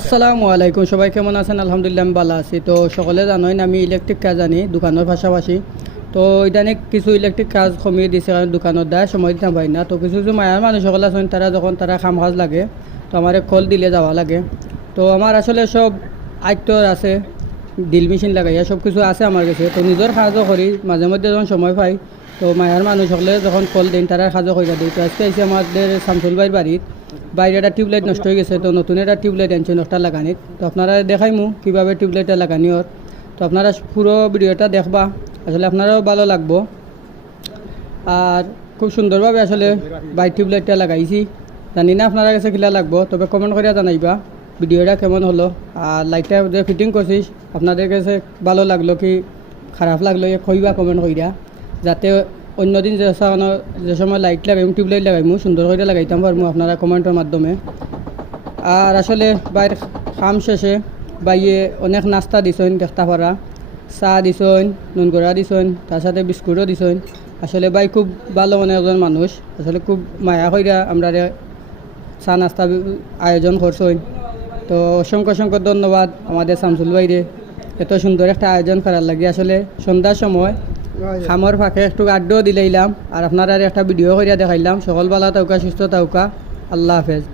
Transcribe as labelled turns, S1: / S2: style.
S1: আসসালামু আলাইকুম, সবাই কেমন আছেন? আলহামদুলিল্লাহ আমি ভালো আছি। তো সকলে জানেন আমি ইলেকট্রিক কাজ আনি দোকানের পাশাপাশি। তো ইদানে কিছু ইলেকট্রিক কাজ কমিয়ে দিছে কারণ দোকানত দেয় সময় দিতে পারি না। তো কিছু কিছু মায়ার মানুষ সকল আছেন তারা যখন তারা খাম কাজ লাগে, তো আমার কল দিলে যাওয়া লাগে। তো আমার আসলে সব আয়ত্তর আছে। ডিল মেশিন লাগাইয়া সব কিছু আছে আমার কাছে। তো নিজের কাজও করি মাঝে মধ্যে যখন সময় পাই, তো মায়ার মানুষ সকলে যখন কল দিন তারা কাজও কইরা দিই তো আজকে আইসি আমাদের শামসুল ভাইয়ের বাড়িত বাইরে একটা টিউবলাইট নষ্ট হয়ে গেছে, তো নতুন একটা টিউবলাইট আনছে নষ্ট লাগানিত। তো আপনারা দেখাইমু কীভাবে টিউবলাইটটা লাগানি ওর তো আপনারা পুরো ভিডিওটা দেখবা। আসলে আপনারাও ভালো লাগবো। আর খুব সুন্দরভাবে আসলে বাইক টিউবলাইটটা লাগাইছি। জানি না আপনারা কাছে কিলা লাগবো, তবে কমেন্ট করে জানাইবা। ভিডিওটা কেমন হলো? আর লাইটটা যে ফিটিং করছিস, আপনাদের কাছে ভালো লাগল কি খারাপ লাগল? এ কইবা কমেন্ট কইরা। যাতে অন্যদিন যে সামানো যে সময় লাইট লাগাইম টিউবলাইট লাগাইমু, সুন্দর করে লাগাইতাম পারমু আপনারা কমেন্টের মাধ্যমে। আর আসলে বাইর কাম শেষে বাইয়ে অনেক নাস্তা দিছেন দেখতে পারা চাহ দিছেন, নুনগড়া দিছেন তার সাথে বিস্কুটও দিছেন। আসলে বাই খুব ভালো মানে একজন মানুষ। আসলে খুব মায়া কইরা আমরা চা নাস্তা আয়োজন করছেন তো অসংখ্য অসংখ্য ধন্যবাদ আমাদের শামসুল ভাইরে। এত সুন্দর একটা আয়োজন করার লাগে। আসলে সন্ধ্যার সময় খামর ফাঁকে একটু আড্ডাও দিলাইলাম আর আপনারা একটা ভিডিও করিয়া দেখাইলাম। সকল বেলা তাউকা সুস্থ তাউকা আল্লাহ হাফেজ।